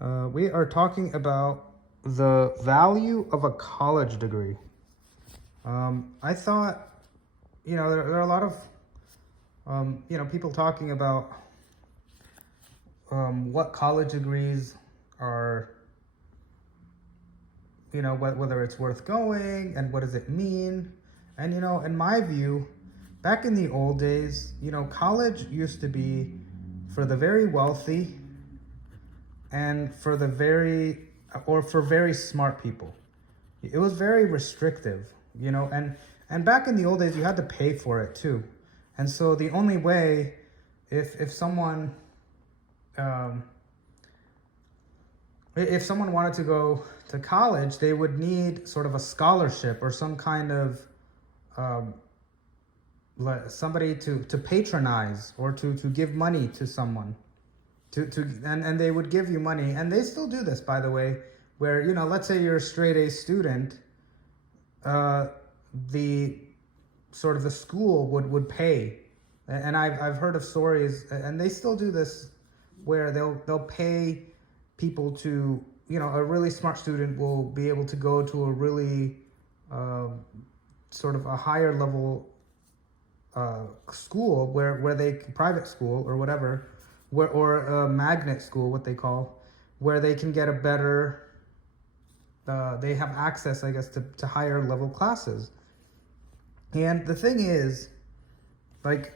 We are talking about the value of a college degree. I thought, there are a lot of, people talking about what college degrees are, whether it's worth going and what does it mean. And, in my view, back in the old days, college used to be for the very wealthy and for very smart people. It was very restrictive, and back in the old days you had to pay for it too. And so the only way, if someone um, if someone wanted to go to college, they would need sort of a scholarship or some kind of um, somebody to patronize or to give money to someone and they would give you money, and they still do this, by the way, where, let's say you're a straight A student, uh, the sort of the school would pay. And I've heard of stories, and they still do this, where they'll pay people to, a really smart student will be able to go to a really sort of a higher level school, where they private school or whatever, or a magnet school, what they call, where they can get a better they have access, I guess, to higher level classes. And the thing is, like,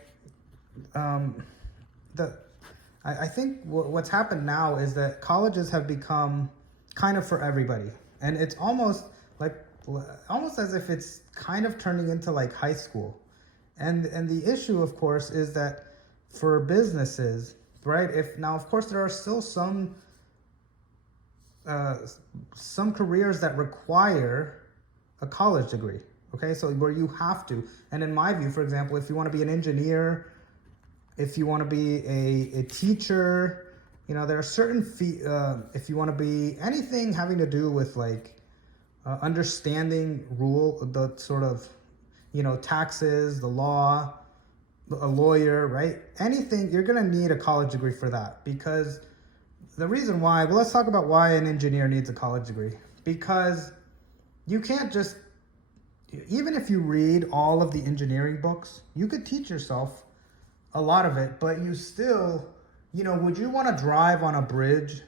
the I think what's happened now is that colleges have become kind of for everybody, and it's almost as if it's kind of turning into like high school. And the issue, of course, is that for businesses, right? If now, of course, there are still some careers that require a college degree. Okay, so where you have to. And in my view, for example, if you want to be an engineer, if you want to be a teacher, there are certain if you want to be anything having to do with like understanding the sort of, taxes, the law, a lawyer, right? Anything, you're going to need a college degree for that. Because the reason why, well, let's talk about why an engineer needs a college degree. Because you can't just, even if you read all of the engineering books, you could teach yourself a lot of it, but you still, would you want to drive on a bridge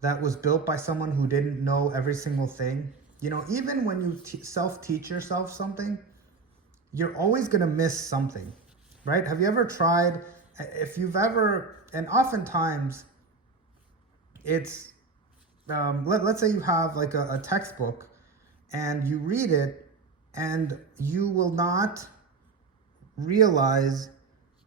that was built by someone who didn't know every single thing? Even when you self-teach yourself something, you're always going to miss something, right? Have you ever tried, and oftentimes it's, let's say you have like a textbook and you read it, and you will not realize,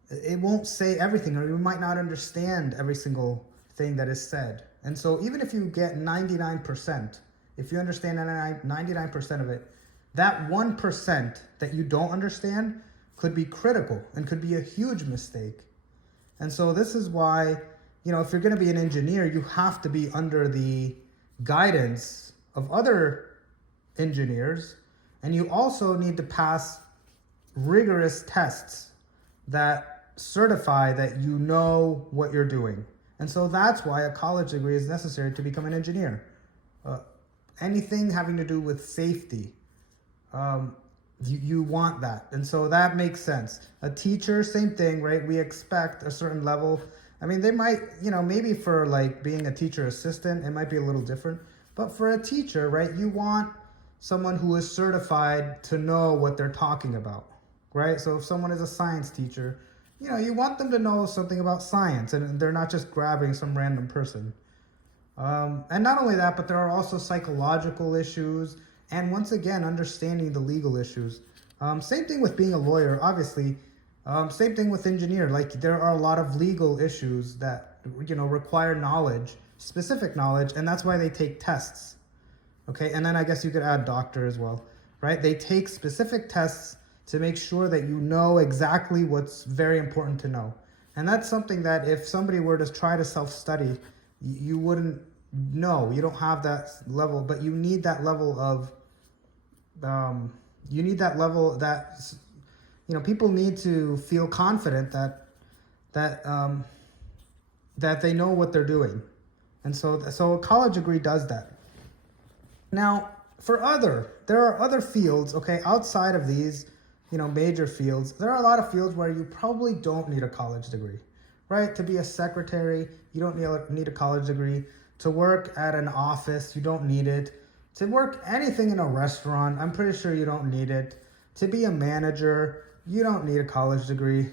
it won't say everything, or you might not understand every single thing that is said. And so even if you get 99%, if you understand 99% of it, that 1% that you don't understand could be critical and could be a huge mistake. And so this is why, if you're going to be an engineer, you have to be under the guidance of other engineers, and you also need to pass rigorous tests that certify that you know what you're doing. And so that's why a college degree is necessary to become an engineer. Anything having to do with safety, you want that. And so that makes sense. A teacher, same thing, right? We expect a certain level. I mean, they might, maybe for like being a teacher assistant, it might be a little different. But for a teacher, right, you want someone who is certified to know what they're talking about, right? So if someone is a science teacher, you want them to know something about science, and they're not just grabbing some random person. And not only that, but there are also psychological issues, and once again, understanding the legal issues. Same thing with being a lawyer, obviously. Same thing with engineer. Like, there are a lot of legal issues that, require knowledge, specific knowledge, and that's why they take tests. Okay, and then I guess you could add doctor as well, right? They take specific tests to make sure that you know exactly what's very important to know. And that's something that if somebody were to try to self-study, you wouldn't know. You don't have that level, but you need that level of, people need to feel confident that they know what they're doing. And so a college degree does that. Now, there are other fields, okay, outside of these, major fields. There are a lot of fields where you probably don't need a college degree, right? To be a secretary, you don't need a college degree. To work at an office, you don't need it. To work anything in a restaurant, I'm pretty sure you don't need it. To be a manager, you don't need a college degree.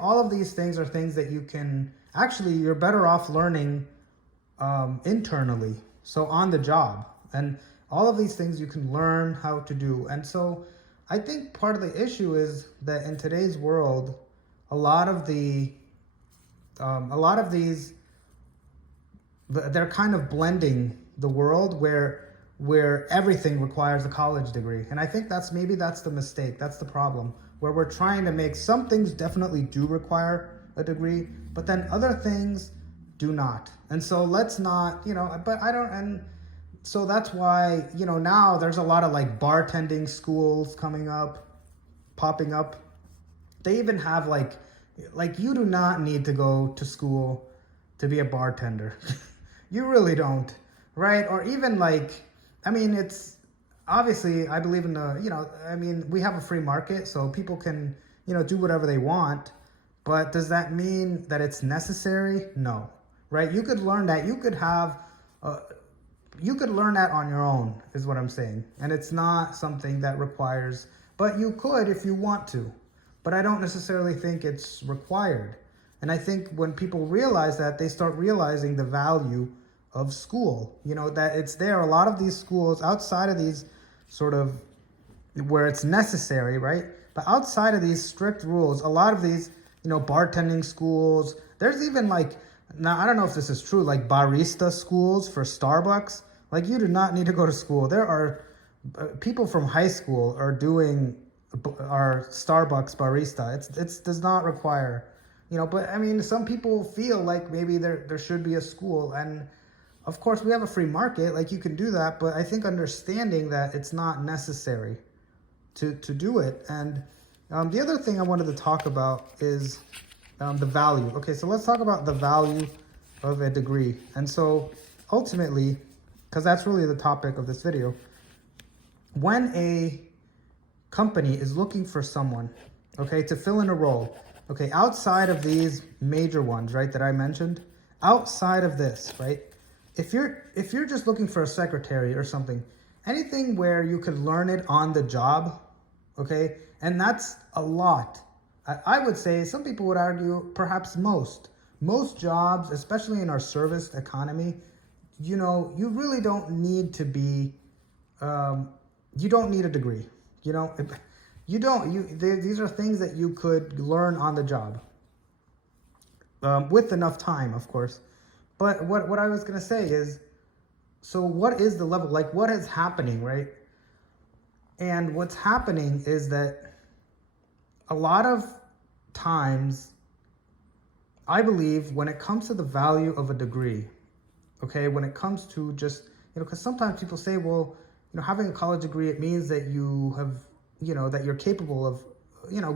All of these things are things that you're better off learning internally, so on the job. And all of these things you can learn how to do. And so I think part of the issue is that in today's world, a lot of these, they're kind of blending the world where everything requires a college degree. And I think that's the mistake. That's the problem, where we're trying to make some things definitely do require a degree, but then other things do not. And so let's not, and so that's why, now there's a lot of like bartending schools popping up. They even have like you do not need to go to school to be a bartender. You really don't, right? Or even it's obviously, I believe in we have a free market, so people can, do whatever they want. But does that mean that it's necessary? No, right? You could learn that. You could learn that on your own, is what I'm saying. And it's not something that requires, but you could if you want to. But I don't necessarily think it's required. And I think when people realize that, they start realizing the value of school, that it's there. A lot of these schools outside of these sort of where it's necessary, right? But outside of these strict rules, a lot of these, bartending schools, there's even now I don't know if this is true, like barista schools for Starbucks. Like you do not need to go to school. There are people from high school are Starbucks barista. It does not require, but some people feel like maybe there should be a school. And of course we have a free market, like you can do that, but I think understanding that it's not necessary to do it. And the other thing I wanted to talk about is the value. Okay, so let's talk about the value of a degree. And so ultimately, because that's really the topic of this video, when a company is looking for someone, okay, to fill in a role, okay, outside of these major ones, right, that I mentioned, outside of this, right, if you're just looking for a secretary or something, anything where you could learn it on the job, okay, and that's a lot. I would say some people would argue perhaps most jobs, especially in our service economy, you really don't need to be, you don't need a degree, these are things that you could learn on the job, with enough time, of course. But what I was going to say is, so what is the level, like what is happening, right? And what's happening is that a lot of times, I believe when it comes to the value of a degree, okay, when it comes to just, because sometimes people say, well, having a college degree, it means that you have, that you're capable of,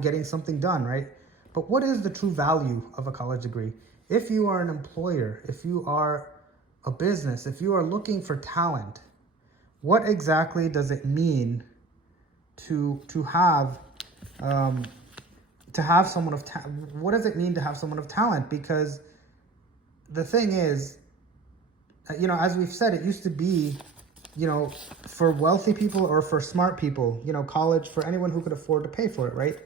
getting something done, right? But what is the true value of a college degree? If you are an employer, if you are a business, if you are looking for talent, what exactly does it mean to have someone of what does it mean to have someone of talent? Because the thing is, as we've said, it used to be, for wealthy people or for smart people, college for anyone who could afford to pay for it, right?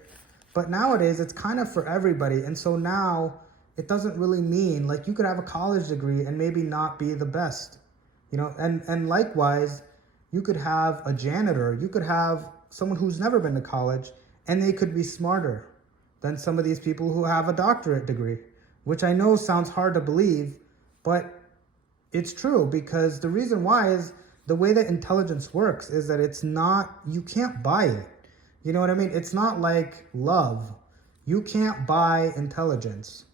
But nowadays it's kind of for everybody. And so now it doesn't really mean, like, you could have a college degree and maybe not be the best, and likewise, you could have a janitor, you could have someone who's never been to college, and they could be smarter than some of these people who have a doctorate degree, which I know sounds hard to believe, but it's true, because the reason why is the way that intelligence works is that it's not, you can't buy it. You know what I mean? It's not like love. You can't buy intelligence.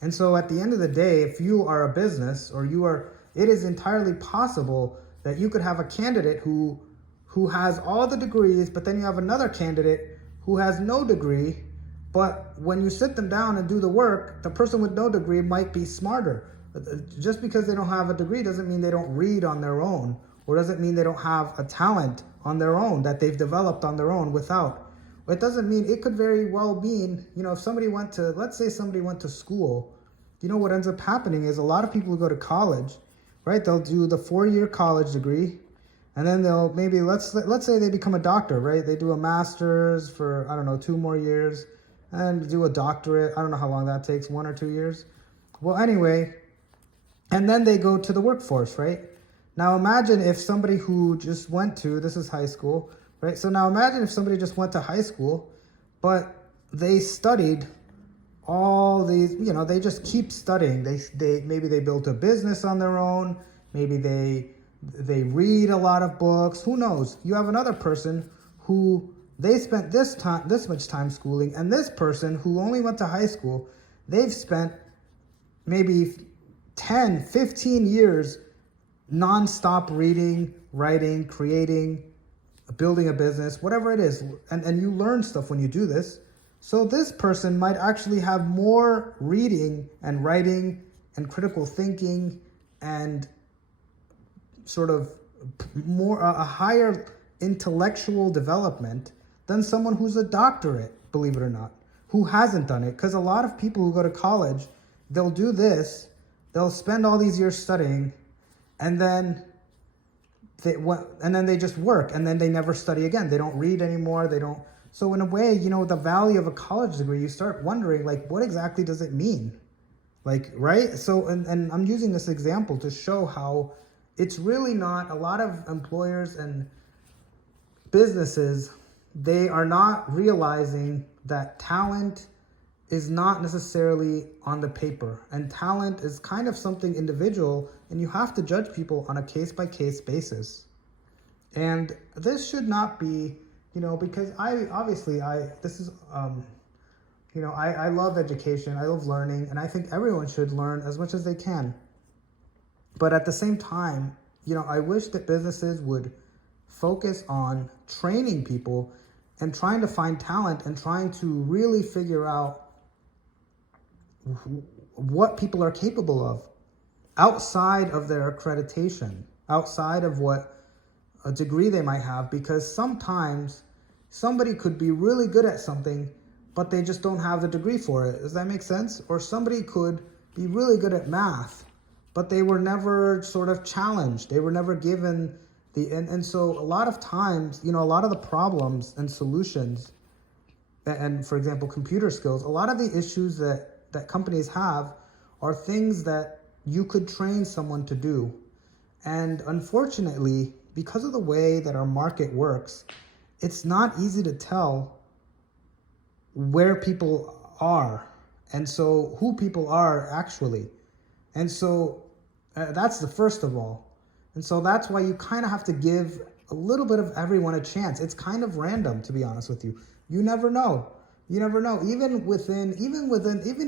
And so at the end of the day, if you are a business or it is entirely possible that you could have a candidate who has all the degrees, but then you have another candidate who has no degree, but when you sit them down and do the work, the person with no degree might be smarter. Just because they don't have a degree doesn't mean they don't read on their own, or doesn't mean they don't have a talent on their own that they've developed on their own without. It doesn't mean, it could very well mean, if somebody went to, let's say somebody went to school, what ends up happening is a lot of people who go to college, right? They'll do the 4-year college degree, and then they'll maybe, let's say they become a doctor, right? They do a master's for, I don't know, 2 more years, and do a doctorate. I don't know how long that takes, 1 or 2 years. Well, anyway, and then they go to the workforce, right? Now imagine if somebody who just went to, this is high school, right? So now imagine if somebody just went to high school, but they studied all these, they just keep studying. Maybe they built a business on their own. Maybe they read a lot of books. Who knows? You have another person who they spent this much time schooling, and this person who only went to high school, they've spent maybe 10, 15 years non-stop reading, writing, creating, building a business, whatever it is. And you learn stuff when you do this. So this person might actually have more reading and writing and critical thinking and sort of a higher intellectual development than someone who's a doctorate, believe it or not, who hasn't done it. Because a lot of people who go to college, they'll do this, they'll spend all these years studying, and then they just work, and then they never study again. They don't read anymore. So in a way, the value of a college degree, you start wondering, like, what exactly does it mean? Like, right? So, and I'm using this example to show how it's really not, a lot of employers and businesses, they are not realizing that talent is not necessarily on the paper, and talent is kind of something individual, and you have to judge people on a case-by-case basis. And this should not be, because I love education, I love learning, and I think everyone should learn as much as they can. But at the same time, I wish that businesses would focus on training people and trying to find talent and trying to really figure out what people are capable of outside of their accreditation, outside of what a degree they might have, because sometimes somebody could be really good at something, but they just don't have the degree for it. Does that make sense? Or somebody could be really good at math, but they were never sort of challenged. They were never given and so a lot of times, a lot of the problems and solutions, and for example, computer skills, a lot of the issues that companies have are things that you could train someone to do. And unfortunately, because of the way that our market works, it's not easy to tell where people are, and so who people are actually. And so that's the first of all. And so that's why you kind of have to give a little bit of everyone a chance. It's kind of random, to be honest with you. You never know. You never know. Even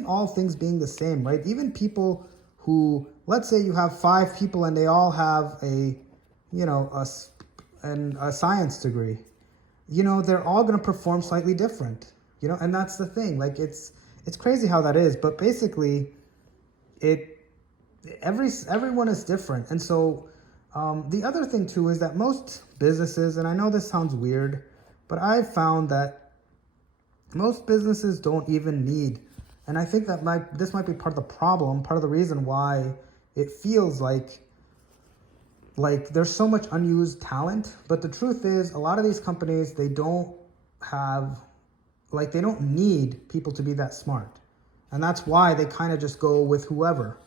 all things being the same, right? Even people who, let's say you have 5 people and they all have a science degree, they're all going to perform slightly different, and that's the thing. Like, it's crazy how that is, but basically everyone is different. And so the other thing too is that most businesses, and I know this sounds weird, but I've found that most businesses don't even need, and I think that this might be part of the problem, part of the reason why it feels like there's so much unused talent. But the truth is, a lot of these companies, they don't need people to be that smart. And that's why they kind of just go with whoever,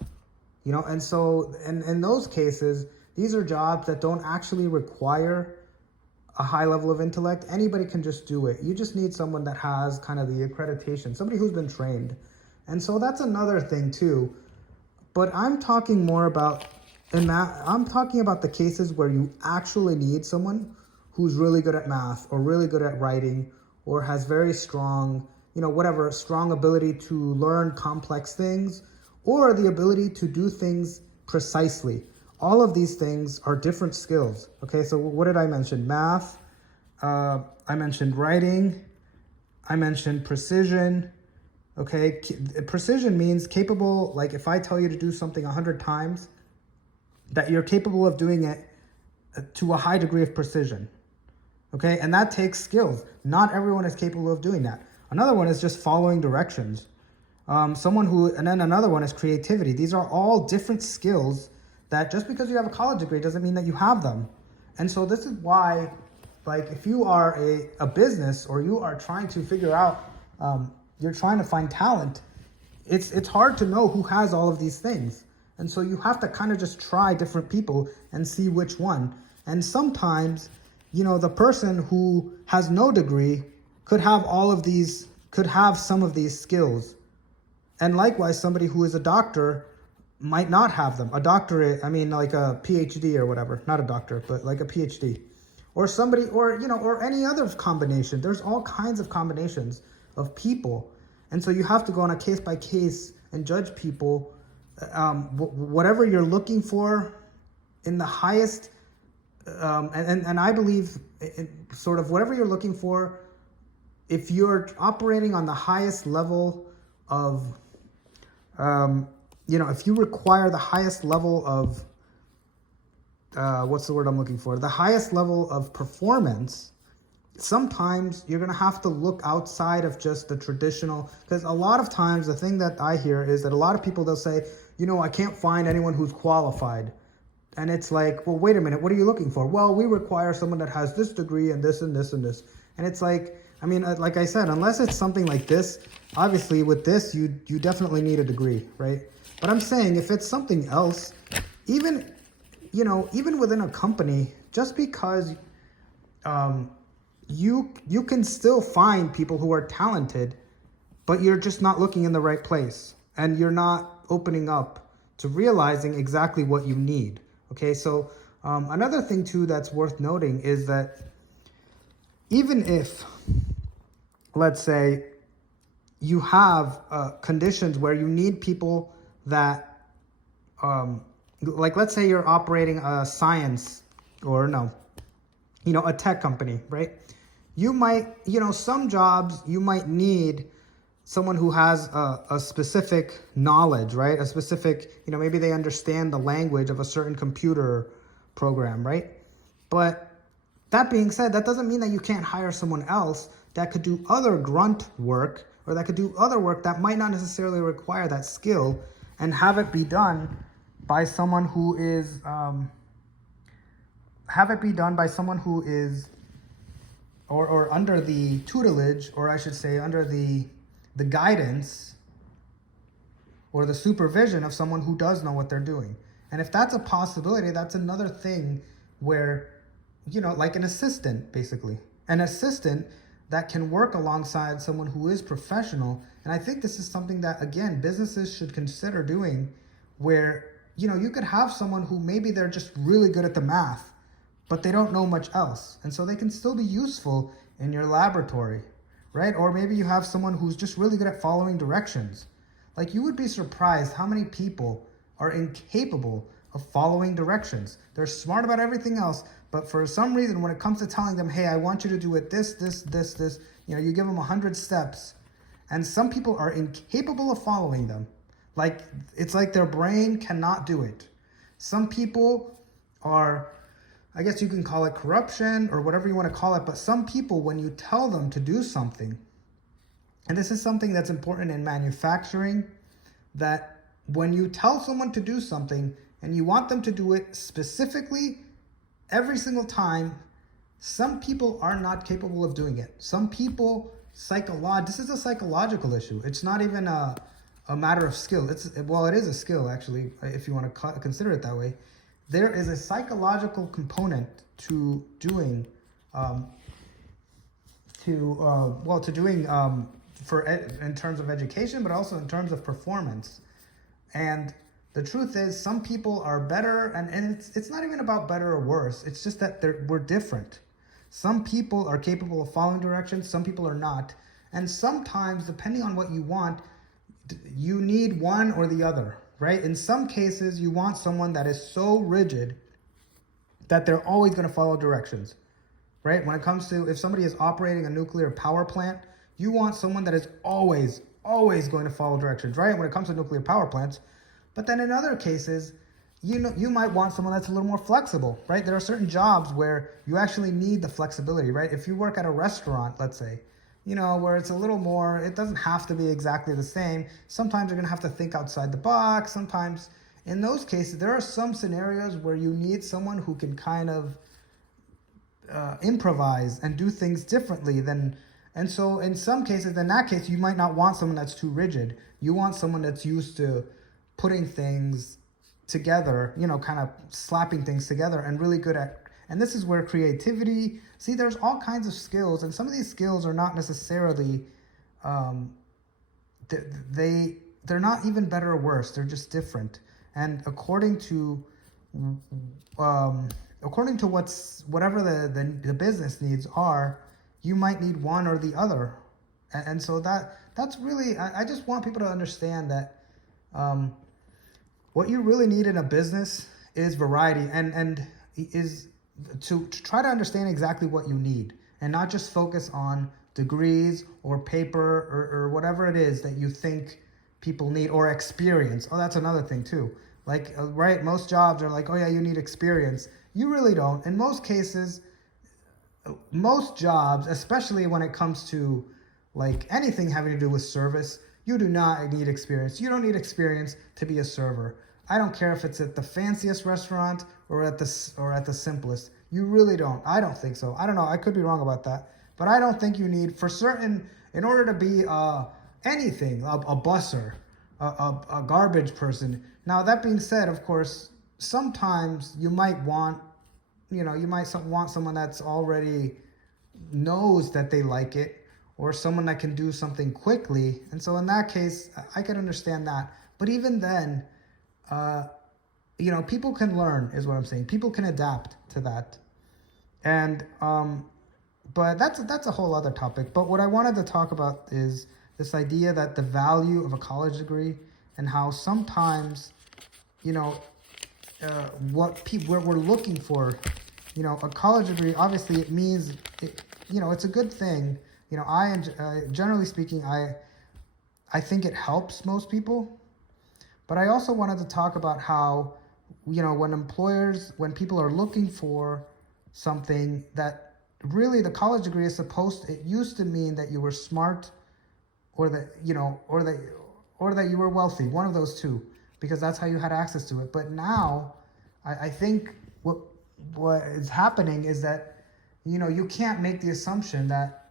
and so, and in those cases, these are jobs that don't actually require a high level of intellect. Anybody can just do it. You just need someone that has kind of the accreditation, somebody who's been trained. And so that's another thing too. But I'm talking more about, I'm talking about the cases where you actually need someone who's really good at math or really good at writing or has very strong, strong ability to learn complex things or the ability to do things precisely. All of these things are different skills. Okay, so what did I mention? Math, I mentioned writing, I mentioned precision, Okay, precision means capable, like if I tell you to do something 100 times, that you're capable of doing it to a high degree of precision. Okay, and that takes skills. Not everyone is capable of doing that. Another one is just following directions. And then another one is creativity. These are all different skills that just because you have a college degree doesn't mean that you have them. And so this is why, like, if you are a business or you are trying to figure out, you're trying to find talent, it's hard to know who has all of these things. And so you have to kind of just try different people and see which one. And sometimes, the person who has no degree could have some of these skills. And likewise, somebody who is a doctor might not have them. A doctorate, like a PhD or whatever, not a doctor, but like a PhD. Or somebody, or any other combination. There's all kinds of combinations of people. And so you have to go on a case by case and judge people. Whatever you're looking for in the highest, and I believe sort of whatever you're looking for, if you're operating on the highest level of, if you require the highest level of, what's the word I'm looking for? The highest level of performance, sometimes you're going to have to look outside of just the traditional, because a lot of times the thing that I hear is that a lot of people, they'll say, I can't find anyone who's qualified. And it's like, well, wait a minute, what are you looking for? Well, we require someone that has this degree and this and this and this. And it's like, like I said, unless it's something like this, obviously with this, you definitely need a degree, right? But I'm saying if it's something else, even within a company, just because you can still find people who are talented, but you're just not looking in the right place. And you're not opening up to realizing exactly what you need. Okay, so another thing too that's worth noting is that even if, let's say, you have conditions where you need people that, like let's say you're operating a science a tech company, right? You might, some jobs you might need someone who has a specific knowledge, right? A specific, maybe they understand the language of a certain computer program, right? But that being said, that doesn't mean that you can't hire someone else that could do other grunt work or that could do other work that might not necessarily require that skill and have it be done by someone who is, or under the tutelage, or I should say under the guidance or the supervision of someone who does know what they're doing. And if that's a possibility, that's another thing where, like an assistant, basically. An assistant that can work alongside someone who is professional. And I think this is something that, again, businesses should consider doing, where, you could have someone who maybe they're just really good at the math, but they don't know much else. And so they can still be useful in your laboratory, right? Or maybe you have someone who's just really good at following directions. Like, you would be surprised how many people are incapable of following directions. They're smart about everything else, but for some reason, when it comes to telling them, hey, I want you to do it this, you give them 100 steps, and some people are incapable of following them. Like, it's like their brain cannot do it. Some people are, I guess you can call it corruption or whatever you want to call it, but some people, when you tell them to do something, and this is something that's important in manufacturing, that when you tell someone to do something and you want them to do it specifically every single time, some people are not capable of doing it. Some people, this is a psychological issue. It's not even a matter of skill. It is a skill, actually, if you want to consider it that way. There is a psychological component to doing, in terms of education, but also in terms of performance. And the truth is, some people are better, and it's not even about better or worse. It's just that we're different. Some people are capable of following directions, some people are not. And sometimes, depending on what you want, you need one or the other, right? In some cases, you want someone that is so rigid that they're always going to follow directions, right? When it comes to, if somebody is operating a nuclear power plant, you want someone that is always always going to follow directions, right? When it comes to nuclear power plants. But then in other cases, you might want someone that's a little more flexible, right? There are certain jobs where you actually need the flexibility, right? If you work at a restaurant, let's say, where it's a little more, it doesn't have to be exactly the same. Sometimes you're gonna have to think outside the box. Sometimes in those cases, there are some scenarios where you need someone who can kind of improvise and do things differently and so in some cases, in that case, you might not want someone that's too rigid. You want someone that's used to putting things together, kind of slapping things together and really good at, and this is where creativity, see, there's all kinds of skills, and some of these skills are not necessarily, they're not even better or worse, they're just different. And according to whatever the business needs are, you might need one or the other. And so that's really, I just want people to understand that what you really need in a business is variety and is to try to understand exactly what you need and not just focus on degrees or paper or whatever it is that you think people need, or experience. Oh, that's another thing too. Like, right, most jobs are like, oh yeah, you need experience. You really don't. In most cases, most jobs, especially when it comes to like anything having to do with service, you do not need experience. You don't need experience to be a server. I don't care if it's at the fanciest restaurant or at the simplest. You really don't. I don't think so. I don't know. I could be wrong about that, but I don't think you need, for certain, in order to be anything, a busser, a garbage person. Now, that being said, of course, sometimes you might want, you might want someone that's already knows that they like it, or someone that can do something quickly. And so in that case, I can understand that. But even then, people can learn, is what I'm saying. People can adapt to that. And, but that's a whole other topic. But what I wanted to talk about is this idea that the value of a college degree and how sometimes, what we're looking for, a college degree, obviously it means, it's a good thing. Generally speaking, I think it helps most people. But I also wanted to talk about how, when people are looking for something, that really the college degree is it used to mean that you were smart, or that, or that you were wealthy, one of those two, because that's how you had access to it. But now, I think what is happening is that, you can't make the assumption that,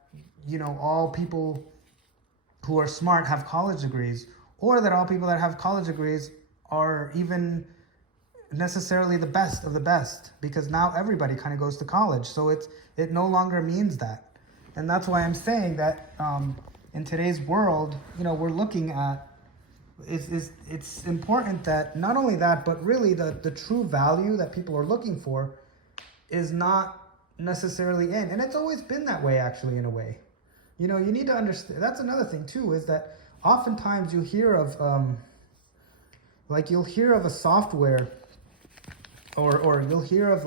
all people who are smart have college degrees, or that all people that have college degrees are even necessarily the best of the best, because now everybody kind of goes to college. So it no longer means that. And that's why I'm saying that in today's world, we're looking at, it's important that not only that, but really the true value that people are looking for is not necessarily in. And it's always been that way, actually, in a way. You need to understand, that's another thing too, is that oftentimes you hear of, you'll hear of a software, or you'll hear of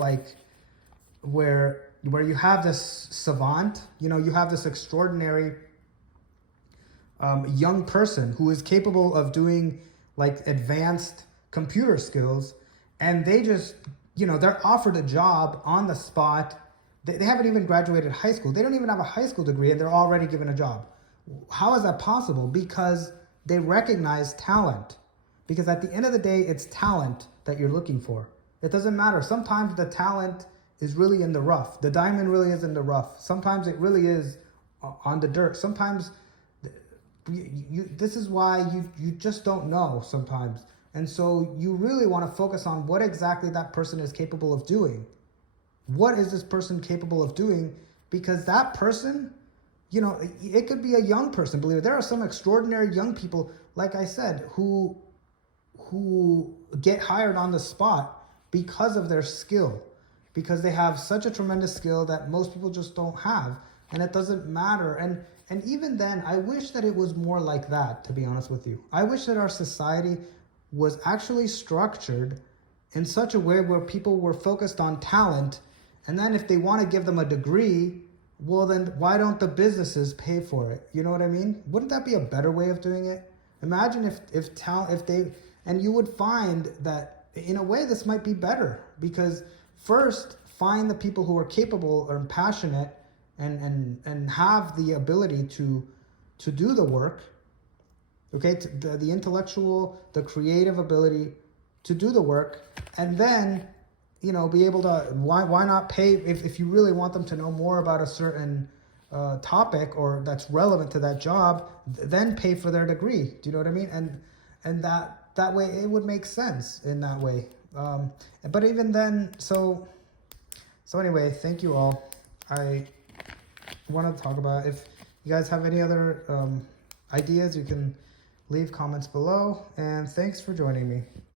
where you have this savant, you have this extraordinary young person who is capable of doing advanced computer skills, and they just, they're offered a job on the spot. They haven't even graduated high school. They don't even have a high school degree, and they're already given a job. How is that possible? Because they recognize talent. Because at the end of the day, it's talent that you're looking for. It doesn't matter. Sometimes the talent is really in the rough. The diamond really is in the rough. Sometimes it really is on the dirt. Sometimes this is why you just don't know sometimes. And so you really want to focus on what exactly that person is capable of doing. What is this person capable of doing? Because that person, it could be a young person. Believe it, there are some extraordinary young people, like I said, who get hired on the spot because of their skill, because they have such a tremendous skill that most people just don't have, and it doesn't matter. And even then, I wish that it was more like that, to be honest with you. I wish that our society was actually structured in such a way where people were focused on talent, and then if they want to give them a degree, Well, then why don't the businesses pay for it? You know what I mean? Wouldn't that be a better way of doing it? Imagine if they, and you would find that in a way this might be better, because first find the people who are capable or passionate and have the ability to do the work. Okay, the intellectual, the creative ability to do the work, and then, you know, be able to, why not pay, if you really want them to know more about a certain topic or that's relevant to that job, then pay for their degree. Do you know what I mean? And that way it would make sense in that way. But even then, so anyway, thank you all. I wanted to talk about, if you guys have any other ideas, you can leave comments below, and thanks for joining me.